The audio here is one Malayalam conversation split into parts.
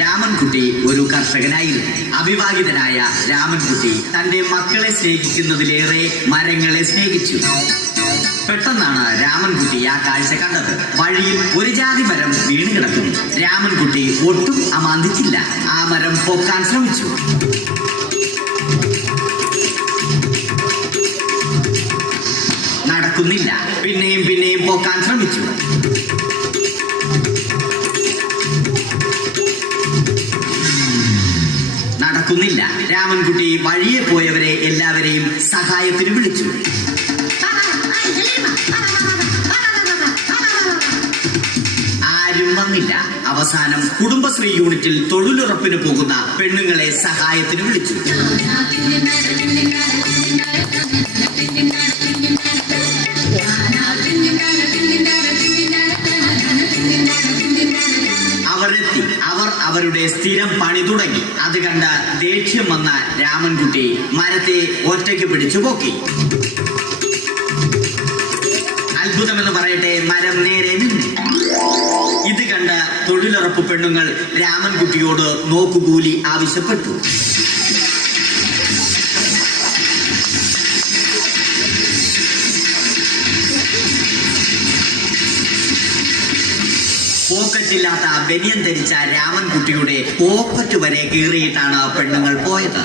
രാമൻകുട്ടി ഒരു കർഷകനായിരുന്നു. അവിവാഹിതനായ രാമൻകുട്ടി തന്റെ മക്കളെ സ്നേഹിക്കുന്നതിലേറെ മരങ്ങളെ സ്നേഹിച്ചു. പെട്ടെന്നാണ് രാമൻകുട്ടി ആ കാഴ്ച കണ്ടത്. വഴിയിൽ ഒരു ജാതി മരം വീണ് കിടക്കുന്നു. രാമൻകുട്ടി ഒട്ടും അമാന്തിച്ചില്ല. ആ മരം പൊക്കാൻ ശ്രമിച്ചു. നടക്കുന്നില്ല. പിന്നെയും പിന്നെയും പൊക്കാൻ ശ്രമിച്ചു. നടക്കുന്നില്ല. രാമൻകുട്ടി വഴിയെ പോയവരെ എല്ലാവരെയും സഹായത്തിന് വിളിച്ചു. ആരും വന്നില്ല. അവസാനം കുടുംബശ്രീ യൂണിറ്റിൽ തൊഴിലുറപ്പിന് പോകുന്ന പെണ്ണുങ്ങളെ സഹായത്തിന് വിളിച്ചു. അവർ അവരുടെ സ്ഥിരം പണി തുടങ്ങി. അത് കണ്ട ദേഷ്യം വന്ന രാമൻകുട്ടി മരത്തെ ഒറ്റയ്ക്ക് പിടിച്ചു പോക്കി. അത്ഭുതമെന്ന് പറയട്ടെ, മരം നേരെ നിന്നു. ഇത് കണ്ട തൊഴിലുറപ്പ് പെണ്ണുങ്ങൾ രാമൻകുട്ടിയോട് നോക്കുകൂലി ആവശ്യപ്പെട്ടു. പോക്കറ്റില്ലാത്ത ബനിയൻ ധരിച്ച രാമൻകുട്ടിയുടെ പോക്കറ്റ് വരെ കീറിയിട്ടാണ് പെണ്ണുങ്ങൾ പോയത്.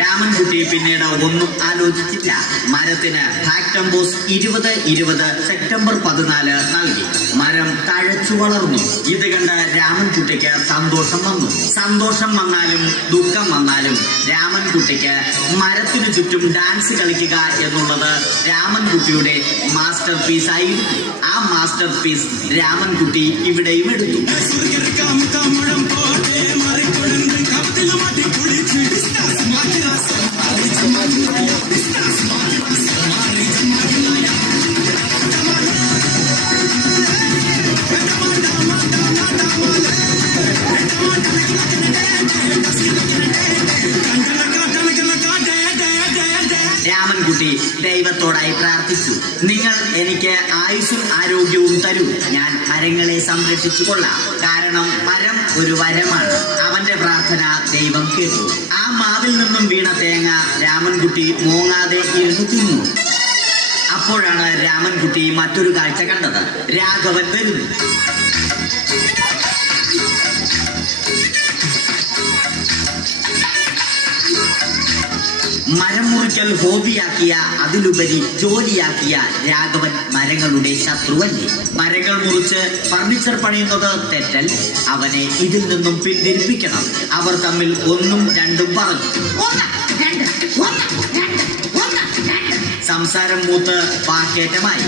രാമൻകുട്ടി പിന്നീട് ഒന്നും ആലോചിച്ചില്ല. മരത്തിന് ഫാക്ടംബോസ് 2020 സെപ്റ്റംബർ 14 നൽകി. മരം തഴച്ചു വളർന്നു. ഇത് കണ്ട് രാമൻകുട്ടിക്ക് സന്തോഷം വന്നു. സന്തോഷം വന്നാലും ദുഃഖം വന്നാലും രാമൻകുട്ടിക്ക് മരത്തിനു ചുറ്റും ഡാൻസ് കളിക്കുക എന്നുള്ളത് രാമൻകുട്ടിയുടെ മാസ്റ്റർ പീസ് ആയിരുന്നു. ആ മാസ്റ്റർ പീസ് രാമൻകുട്ടി ഇവിടെയും എടുത്തു. രാമൻകുട്ടി ദൈവത്തോടായി പ്രാർത്ഥിച്ചു. നിങ്ങൾ എനിക്ക് ആയുസ്സും ആരോഗ്യവും തരൂ. ഞാൻ മരങ്ങളെ സംരക്ഷിച്ചു കൊള്ളാം. കാരണം മരം ഒരു വരമാണ്. അവന്റെ പ്രാർത്ഥന ദൈവം കേട്ടു. ആ മാവിൽ നിന്നും വീണ തേങ്ങ രാമൻകുട്ടി മോങ്ങാതെ ഇരുന്നു തിന്നു. അപ്പോഴാണ് രാമൻകുട്ടി മറ്റൊരു കാഴ്ച കണ്ടത്. രാഘവൻ വരുന്നു. മരം മുറിക്കൽ ഹോബിയാക്കിയ, അതിലുപരി ജോലിയാക്കിയ രാഘവൻ മരങ്ങളുടെ ശത്രുവല്ലേ. മരങ്ങൾ മുറിച്ച് ഫർണിച്ചർ പണിയുന്നത് തെറ്റൽ. അവനെ ഇതിൽ നിന്നും പിന്തിരിപ്പിക്കണം. അവർ തമ്മിൽ ഒന്നും രണ്ടും പറഞ്ഞു. സംസാരം മൂത്ത് വാക്കേറ്റമായി.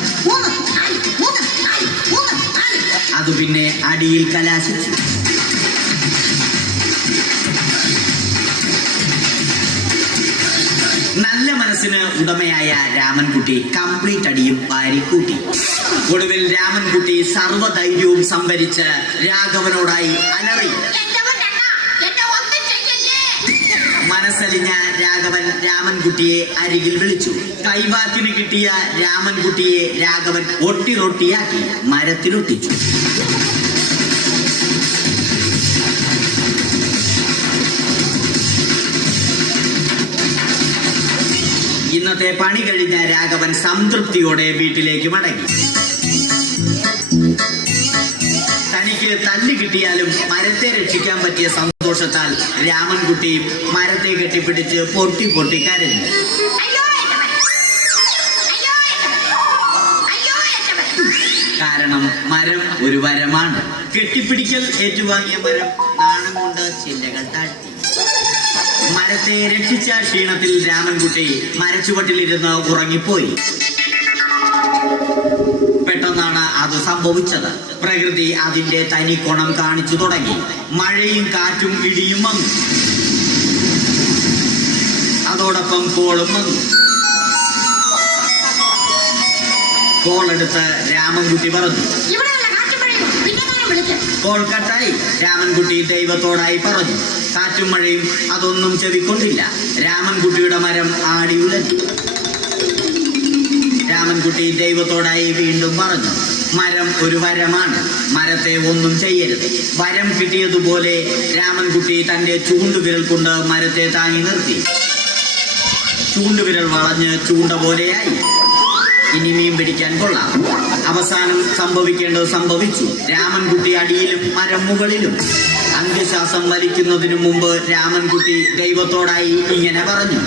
അത് പിന്നെ അടിയിൽ കലാശിച്ചു. നല്ല മനസ്സിന് ഉടമയായ രാമൻകുട്ടി കംപ്ലീറ്റ് അടിയും വാരിക്കൂട്ടി. ഒടുവിൽ രാമൻകുട്ടി സർവ്വധൈര്യവും സംഭരിച്ച് രാഘവനോടായി അലറി. മനസ്സലിഞ്ഞ രാഘവൻ രാമൻകുട്ടിയെ അരികിൽ വിളിച്ചു. കൈവാക്കിന് കിട്ടിയ രാമൻകുട്ടിയെ രാഘവൻ ഒട്ടിറൊട്ടിയാക്കി മരത്തിലൊട്ടിച്ചു. ഇന്നത്തെ പണി കഴിഞ്ഞ രാഘവൻ സംതൃപ്തിയോടെ വീട്ടിലേക്ക് മടങ്ങി. തനിക്ക് തല്ല് കിട്ടിയാലും മരത്തെ രക്ഷിക്കാൻ പറ്റിയ സന്തോഷത്താൽ രാമൻകുട്ടി മരത്തെ കെട്ടിപ്പിടിച്ച് പൊട്ടി പൊട്ടി കരഞ്ഞു. കാരണം മരം ഒരു വരമാണ്. കെട്ടിപ്പിടിക്കൽ ഏറ്റുവാങ്ങിയ മരം നാണം കൊണ്ട് ചില്ലകൾ താഴ്ത്തി. മരത്തെ രക്ഷിച്ച ക്ഷീണത്തിൽ രാമൻകുട്ടി മരച്ചുവട്ടിലിരുന്ന് ഉറങ്ങിപ്പോയി. പെട്ടെന്നാണ് അത് സംഭവിച്ചത്. പ്രകൃതി അതിന്റെ തനി കോണം കാണിച്ചു തുടങ്ങി. മഴയും കാറ്റും ഇടിയും വന്നു. അതോടൊപ്പം കോളും വന്നു. കോളെടുത്ത് രാമൻകുട്ടി പറഞ്ഞു. കോൾ കട്ടായി. രാമൻകുട്ടി ദൈവത്തോടായി പറഞ്ഞു. കാറ്റും മഴയും അതൊന്നും ചെവിക്കൊണ്ടില്ല. രാമൻകുട്ടിയുടെ മരം ആടി ഉലഞ്ഞു. രാമൻകുട്ടി ദൈവത്തോടായി വീണ്ടും പറഞ്ഞു, മരം ഒരു വരമാണ്, മരത്തെ ഒന്നും ചെയ്യരുത്. വരം കിട്ടിയതുപോലെ രാമൻകുട്ടി തന്റെ ചൂണ്ടുവിരൽ കൊണ്ട് മരത്തെ താങ്ങി നിർത്തി. ചൂണ്ടുവിരൽ വളഞ്ഞ് ചൂണ്ട പോലെയായി. ഇനി മീൻ പിടിക്കാൻ കൊള്ളാം. അവസാനം സംഭവിക്കേണ്ടത് സംഭവിച്ചു. രാമൻകുട്ടി അടിയിലും മരം മുകളിലും. അന്ത്യശ്വാസം വലിക്കുന്നതിനു മുമ്പ് രാമൻകുട്ടി ദൈവത്തോടായി ഇങ്ങനെ പറഞ്ഞു,